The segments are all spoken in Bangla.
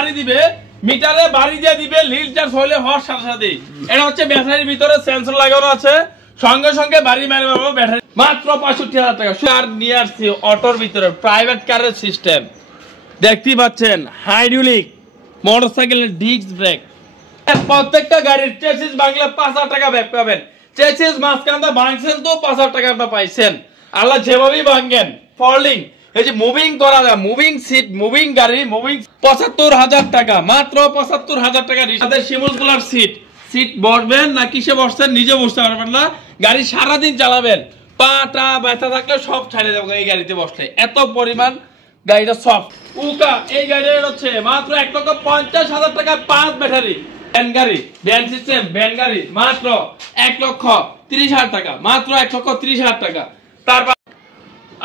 বাড়ি দিবে, মিটারে বাড়ি দিয়ে দিবে লিল চার্জ হলে হওয়ার সাথে সাথে। এটা হচ্ছে ব্যাটারির ভিতরে সেন্সর লাগানো আছে, সঙ্গে সঙ্গে বাড়ি মেরে পাবো ব্যাটারি। মাত্র 65,000 টাকা। আর নিয়ে আসছি অটোর ভিতরে প্রাইভেট কারের সিস্টেম, দেখতেই পাচ্ছেন হাইড্রোলিক মোটরসাইকেলের ডিস্ক ব্রেক। প্রত্যেকটা গাড়ির চেসিস বাংলা 5,000 টাকা ব্যাক পাবেন। চেসিস মাঝখানটা ভাঙছেন তো 5,000 টাকা আপনারা পাইছেন, আল্লাহ যেভাবেই ভাঙেন। ফল্ডিং, এই যে মুভিং করা যায়, মুভিং সিট, মুভিং গাড়ি, মুভিং 75,000 টাকা, মাত্র 75,000 টাকা। আমাদের শিমুল কুলার সিট, সিট বসবেন না কিসে বসছেন নিজে বসতে পারবেন না, গাড়ি সারাদিন চালাবেন, পাটা ব্যথা থাকলে সব ছাড়িয়ে দেবো এই গাড়িতে বসলে, এত পরিমাণ গাড়িটা সফট। উকা এই গাড়ির হচ্ছে মাত্র 1,50,000 টাকা 5 ব্যাটারি। ভ্যান গাড়ি, ভ্যান সিস্টেম ভ্যান গাড়ি মাত্র 1,30,000 টাকা, মাত্র 1,30,000 টাকা। তারপর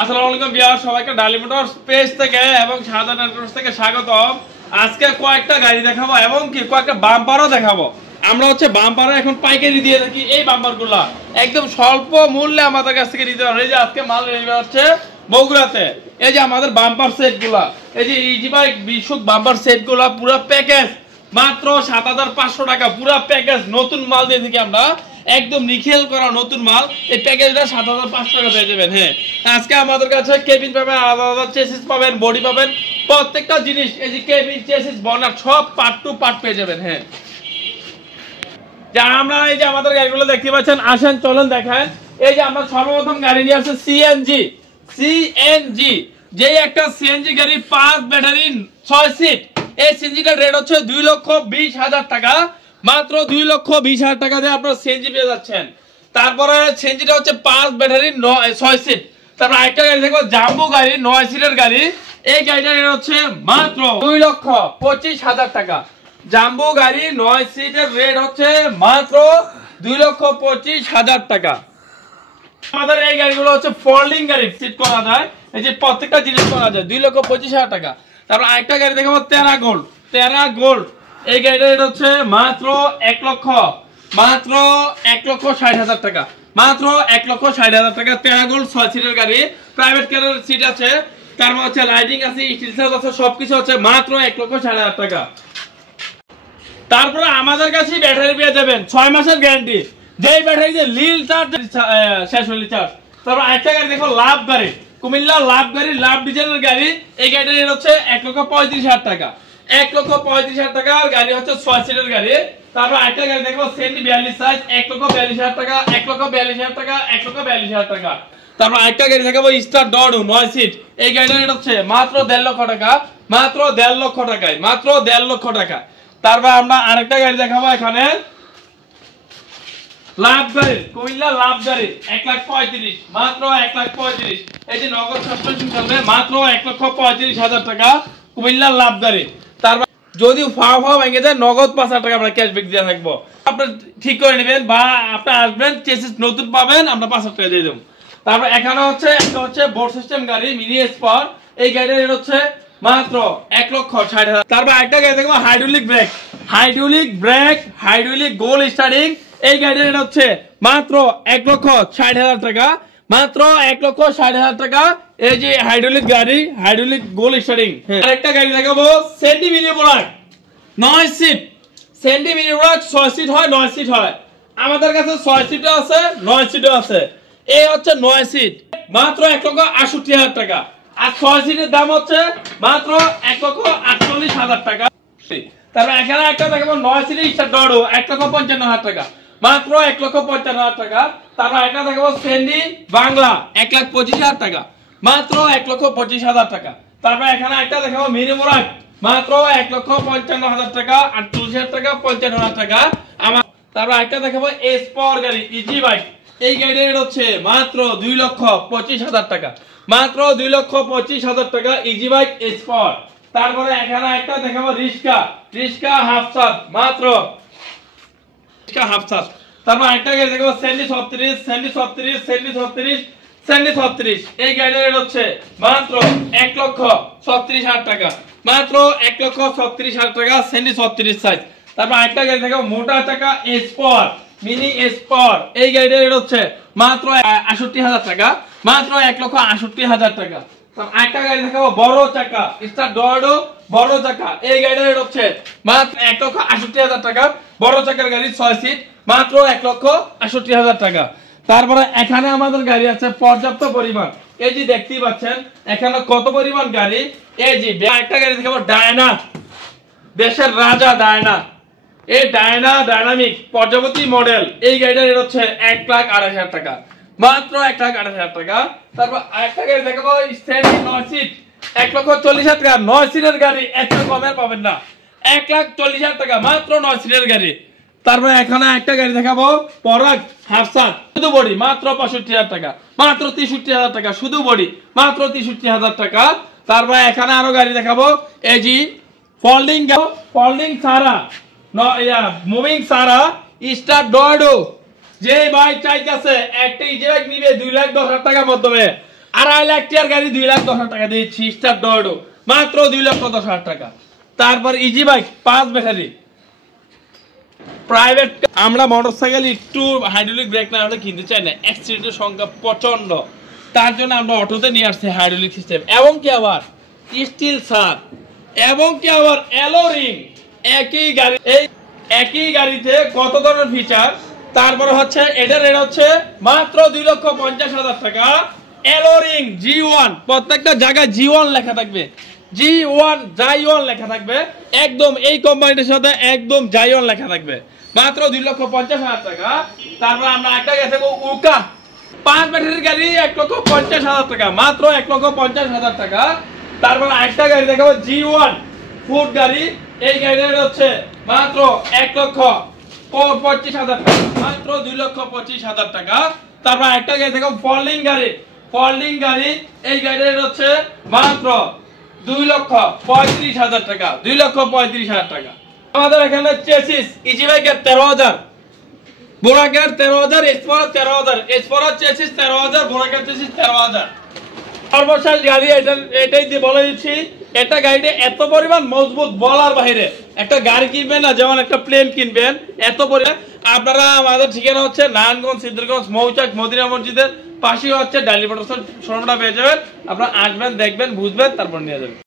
আসসালামু আলাইকুম ভিউয়ার, সবাইকে ডালি মোটরস পেজ থেকে এবং শাহজাহান মোটরস থেকে স্বাগতম। আজকে কয়েকটা গাড়ি দেখাবো এবং কি কয়েকটা বাম্পারও দেখাবো। আমরা হচ্ছে বাম্পার এখন পাইকারি দিয়ে থাকি, এই বাম্পারগুলো একদম স্বল্প মূল্যে আমাদের কাছ থেকে নিতে পারবেন। এই যে আজকে মাল নিয়ে হচ্ছে বগুড়াতে, এই যে আমাদের বাম্পার সেটগুলা, এই যে ইজি বাইক বিশুক বাম্পার সেটগুলা পুরো প্যাকেজ মাত্র 7,500 টাকা, পুরো প্যাকেজ নতুন মাল দিয়ে থাকি আমরা, একদম নিখেল করা নতুন মাল। এই প্যাকেজটা 7,500 টাকা পেয়ে যাবেন। হ্যাঁ, আজকে আমাদের কাছে কেবিন পাবেন, আলাদা আলাদা চেসিস পাবেন, বডি পাবেন, প্রত্যেকটা জিনিস এই যে কেবিন চেসিস বনার সব পার্ট টু পার্ট পেয়ে যাবেন। হ্যাঁ, যা আমরা এই যে আমাদের গাড়িগুলো দেখতে পাচ্ছেন, আসেন চলেন দেখান। এই যে আমরা সর্বপ্রথম গাড়ি নিয়ে আসছে সিএনজি। সিএনজি যে একটা সিএনজি গাড়ি 5 ব্যাটারি 6 সিট, এই সিএনজিটার রেট হচ্ছে 2,20,000 টাকা, মাত্র 2,20,000 টাকা দিয়ে আপনারা সিএনজি পেয়ে যাচ্ছেন। তারপরে সিএনজিটা হচ্ছে 5 ব্যাটারি 6 সিট। তারপর আরেকটা গাড়ি দেখো জাম্বো গাড়ি 9 সিটের গাড়ি, এই গাড়িটার রেট হচ্ছে মাত্র 2,25,000 টাকা। জাম্বো গাড়ি 9 সিটের রেট হচ্ছে মাত্র 2,25,000 টাকা। আমাদের এই গাড়িগুলো হচ্ছে ফোল্ডিং গাড়ি, সিট করা যায়, এই যে প্রত্যেকটা জিনিস করা যায়, 2,25,000 টাকা। তারপর আরেকটা গাড়ি দেখাবো টেরা গোল্ড। টেরা গোল্ড এই গাড়িটা রেট হচ্ছে মাত্র 1,60,000 টাকা, মাত্র 1,60,000 টাকা। টেরা গোল্ড 6 সিটের গাড়ি, প্রাইভেট কারের সিট আছে, তারপর হচ্ছে লাইটিং আছে, স্টিল সাইজ আছে, সবকিছু আছে, মাত্র 1,60,000 টাকা। তারপরে আমাদের কাছে ব্যাটারি পেয়ে যাবেন 6 মাসের গ্যারান্টি, যেই ব্যাটারি যে লিল চার্জ শেষ হলে চার্জ। তারপর আরেকটা গাড়ি দেখো লাভ গাড়ি, কুমিল্লা লাভ গাড়ি, লাভ ডিজেলের গাড়ি, এই গাড়িটার রেট হচ্ছে 1,35,000 টাকা, 1,35,000 টাকার গাড়ি হচ্ছে 6 সিটের গাড়ি। তারপর আরেকটা গাড়ি দেখো সেন্টি 42 সাইজ, 1,42,000 টাকা, 1,42,000 টাকা, 1,42,000 টাকা। তারপর আরেকটা গাড়ি দেখাবো স্টার ডডো 9 সিট, এই গাড়িটার রেট হচ্ছে মাত্র 1.5 লক্ষ টাকা, মাত্র 1.5 লক্ষ টাকায়, মাত্র 1.5 লক্ষ টাকা। তারপর আমরা আরেকটা গাড়ি দেখাবো এখানে লাভ গাড়ি, কুমিল্লা লাভ গাড়ি 1,35,000, মাত্র 1,35,000। এই যে নগদ সাসপেনশন চলবে, মাত্র 1,35,000 টাকা কুমিল্লা লাভ গাড়ি। তারপর যদি ফাওয়া ভেঙে যায় নগদ 5,000 টাকা আমরা ক্যাশব্যাক দিয়ে থাকবো, আপনি ঠিক করে নেবেন বা আপনি আসবেন চেসিস নতুন পাবেন, আমরা 5,000 টাকা দিয়ে দেবো। তারপর এখানে হচ্ছে একটা হচ্ছে বোর্ড সিস্টেম গাড়ি মিনি স্পট, এই গাড়ির রেট হচ্ছে মাত্র 1,60,000। তারপর একটা গাড়ি দেখবো hydraulic brake, hydraulic brake, hydraulic গোল স্টার্টিং, এই গাড়ির রেট হচ্ছে মাত্র 1,60,000 টাকা, মাত্র 1,60,000 টাকা। এই যে হাইড্রোলিক গাড়ি, হাইড্রোলিক গোল স্টার্টিং। আরেকটা গাড়ি দেখাবো সেন্টি মিনি বোরাক 9 সিট, সেন্টি মিনি বোরাক 6 সিট হয়, 9 সিট হয়, আমাদের কাছে 6 সিটও আছে, 9 সিটও আছে। এই হচ্ছে 9 সিট, মাত্র 1,68,000 টাকা, আর 6 সিটের দাম হচ্ছে মাত্র 1,48,000 টাকা। তারপর এখানে একটা দেখাবো 9 সিটের স্টার ডডো 1,55,000 টাকা, মাত্র 1,55,000 টাকা। তারপর একটা দেখাবো সেন্ডি বাংলা 1,25,000 টাকা, মাত্র 1,25,000 টাকা। তারপর এখানে একটা দেখাবো মিনি বোরাক মাত্র 1,55,000 টাকা, 38,000 টাকা, 55,000 টাকা আমার। তারপর একটা দেখাবো এসপর গাড়ি ইজি বাইক, এই গাড়ির রেট হচ্ছে মাত্র 2,25,000 টাকা, মাত্র 2,25,000 টাকা ইজি বাইক এসপর। তারপরে এখানে একটা দেখাবো রিস্কা, রিস্কা হাফ সাত, মাত্র রিস্কা হাফ সাত। তারপর একটা গাড়ি দেখাবো সেন্ডি 36, সেন্ডি 36, সেন্ডি 36, সেন্ডি 36, এই গাড়ির রেট হচ্ছে মাত্র 1,36,000 টাকা, মাত্র 1,36,000 টাকা সেন্ডি 36 সাইজ। তারপর একটা গাড়ি দেখাবো মোটা চাকা এসপর মিনি এসপর, এই গাড়ির রেট হচ্ছে মাত্র 68,000 টাকা, মাত্র 1,68,000 টাকা। একটা গাড়ি দেখাবো বড় চাকা স্টার ডডো বড় চাকা, এই গাড়িটার রেট হচ্ছে মাত্র 1,68,000 টাকা। বড় চাকার গাড়ি 6 সিট মাত্র 1,68,000 টাকা। তারপরে এখানে আমাদের গাড়ি আছে পর্যাপ্ত পরিমাণ। এই যে দেখতেই পাচ্ছেন এখানে কত পরিমাণ গাড়ি। এই যে একটা গাড়ি দেখাবো, ডায়না, দেশের রাজা ডায়না। এই ডায়না ডায়নামিক পর্যাবতী মডেল, এই গাড়িটার রেট হচ্ছে 1,28,000 টাকা, মাত্র 1,28,000 টাকা। তারপর আরেকটা গাড়ি দেখাবো স্ট্যান্ডিং 9 সিট, 1,40,000 টাকা। 9 সিটের গাড়ি এত কমে পাবেন না, 1,40,000 টাকা, মাত্র 9 সিটের গাড়ি। তারপরে এখানে একটা গাড়ি দেখাবো পরাগ হাফসাত, শুধু বডি, মাত্র 65,000 টাকা, মাত্র 63,000 টাকা, শুধু বডি, মাত্র 63,000 টাকা। তারপরে এখানে আরো গাড়ি দেখাবো, এই যে ফোল্ডিং সারা মুভিং সারা স্টার ডয়েডো। যে ভাই চাইতেছে একটা ইজি বাইক নিবে 2,10,000 টাকার মাধ্যমে, 2.5 লাখ টাকার গাড়ি 2,10,000 টাকা দিচ্ছি, স্টার ডয়েডো, মাত্র 2,10,000 টাকা। তারপর ইজি বাইক 5 ব্যাটারি প্রাইভেট। আমরা মোটরসাইকেল একটু হাইড্রোলিক ব্রেক না হলে কিনতে চাই না, অ্যাক্সিডেন্টের সংখ্যা প্রচন্ড, তার জন্য আমরা অটোতে নিয়ে আসছি হাইড্রোলিক সিস্টেম, এবং কি আবার স্টিল সার, এবং কি আবার অ্যালো রিং। একই গাড়িতে কত ধরনের ফিচার। তারপরে হচ্ছে এটার রেট হচ্ছে মাত্র 2,50,000 টাকা। অ্যালো রিং G1, প্রত্যেকটা জায়গায় G1 লেখা থাকবে, G1 লেখা থাকবে, একদম এই কোম্পানিটার সাথে একদম G1 লেখা থাকবে, মাত্র 2,50,000 টাকা। তারপর আমরা একটা গেছে উকা 5 ব্যাটারির গাড়ি 1,50,000 টাকা, মাত্র 1,50,000 টাকা। তারপর একটা গাড়ি দেখাবো G1 ফুড গাড়ি, এই গাড়িটা হচ্ছে মাত্র 1,25,000 টাকা, মাত্র 2,25,000 টাকা। তারপর একটা গাড়ি দেখাবো ফোল্ডিং গাড়ি, এই গাড়িটা হচ্ছে মাত্র 2,35,000 টাকা, 2,35,000 টাকা। আমাদের এখানে চেসিস ইজি বাইকের 13,000, বোরাকের 13,000, এক্সপ্লোরার 13,000, এক্সপ্লোরার চেসিস 13,000, বোরাকের চেসিস 13,000। সর্বশেষ গাড়ি এটাই দিয়ে বলে দিচ্ছি, এটা গাড়িটা এত পরিমাণ মজবুত বলার বাইরে। একটা গাড়ি কিনবেন না, যেমন একটা প্লেন কিনবেন, এত পরিমাণ। আপনারা আমাদের ঠিকানা হচ্ছে নারায়ণগঞ্জ সিদ্ধিরগঞ্জ মৌচাক মদিনা মসজিদের পাশে হচ্ছে ডালি মোটরস শোরুমটা পেয়ে যাবেন। আপনারা আসবেন, দেখবেন, বুঝবেন, তারপর নিয়ে যাবেন।